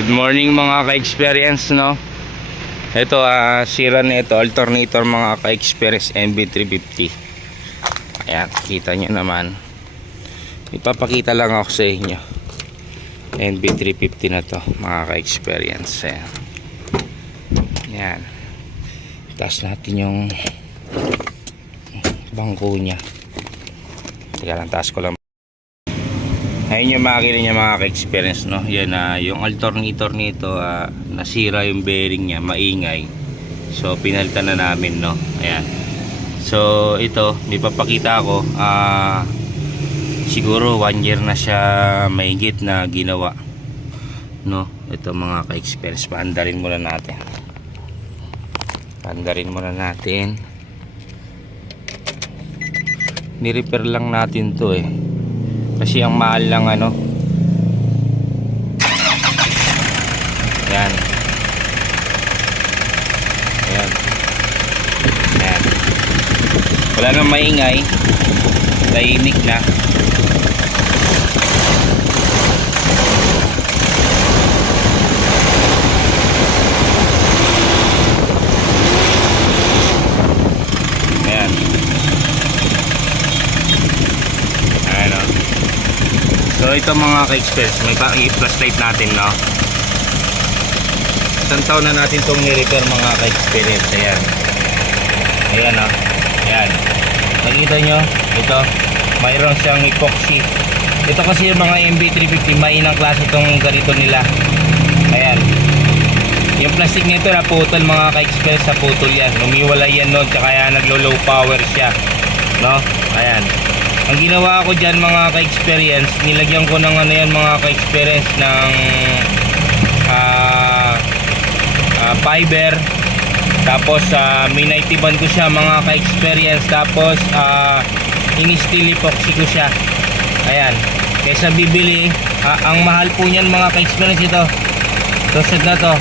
Good morning mga ka-experience, no. Ito sira na ito, alternator mga ka-experience, NB350. Ayan, kita nyo naman. Ipapakita lang ako sa inyo. NB350 na to mga ka-experience. Ayan. Ayan. Taas natin yung bangko nya. Teka lang, taas ko lang. Ayun yung makina niya mga ka-experience, no. Yan yung alternator nito, nasira yung bearing niya, maingay. So pinalitan na namin, no. Ayan. So ito, may papakita ako, siguro 1 year na siya mahigit na ginawa, no. Ito mga ka-experience, paandarin muna natin. Paandarin muna natin. Ni-repair lang natin to kasi ang mahal lang yan. Ayan. Ayan. Wala nang maingay, tahimik na. Ayan. Ayan. So ito mga ka-experience, may flashlight natin, no. Isang taon na natin itong ni-repair mga ka-experience. Ayan. Ayan, no. Ayan. Nakita nyo, ito mayroon siyang epoxy. Ito kasi yung mga NB350, mainang klase itong ganito nila. Ayan. Yung plastic nito naputol mga ka-experience, sa putol yan. Umiwalay yan noon, tsaka yan naglo-low power siya, no. Ayan. Ang ginawa ko dyan mga ka-experience, nilagyan ko ng yan mga ka-experience ng fiber. Tapos minaitiban ko siya mga ka-experience. Tapos in-steel epoxy ko siya. Ayan. Kaysa bibili, ang mahal po niyan mga ka-experience ito. Tusod na to.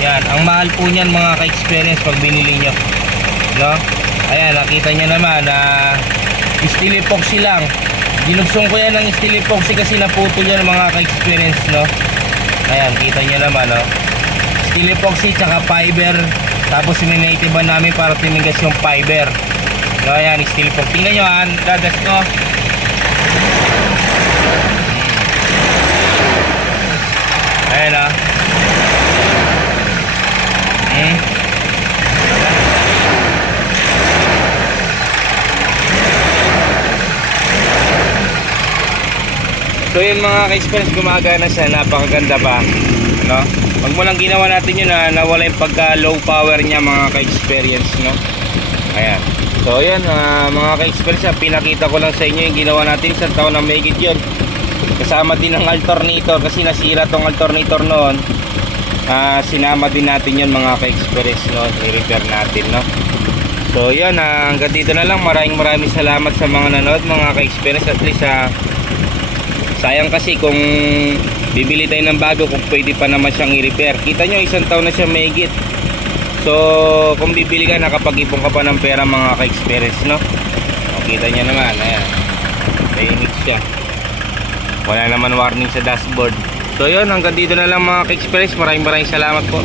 Ayan. Ang mahal po niyan mga ka-experience pag binili nyo, no? Ayan, nakita nyo naman steel epoxy lang. Ginugsong ko yan ng steel epoxy kasi naputol yan mga ka-experience, no. Ayan, kita nyo naman, no. Steel epoxy tsaka fiber. Tapos sininaitiban namin para tinigas yung fiber, no. Ayan, steel epoxy. Tingnan nyo, gagas ko. Ayan, no. So yun mga ka-experience, gumagana siya, napakaganda pa, no? Pag mo lang ginawa natin yun nawala yung pagka low power niya mga ka-experience, no? Ayan. So yan mga ka-experience, pinakita ko lang sa inyo yung ginawa natin, isang taon na mahigit yun. Kasama din ang alternator kasi nasira tong alternator noon. Sinama din natin yun mga ka-experience, no? I-repair natin, no? So yan, hanggang dito na lang. Maraming salamat sa mga nanood mga ka-experience. At least sayang kasi kung bibili tayo ng bago, kung pwede pa naman siyang i-repair. Kita nyo, isang taon na siya mahigit. So kung bibili ka, nakapag-ipon ka pa ng pera mga ka-experience, no? O, kita nyo naman, ayan, tahimik siya, wala naman warning sa dashboard. So yun, hanggang dito na lang mga ka-experience. Maraming salamat po.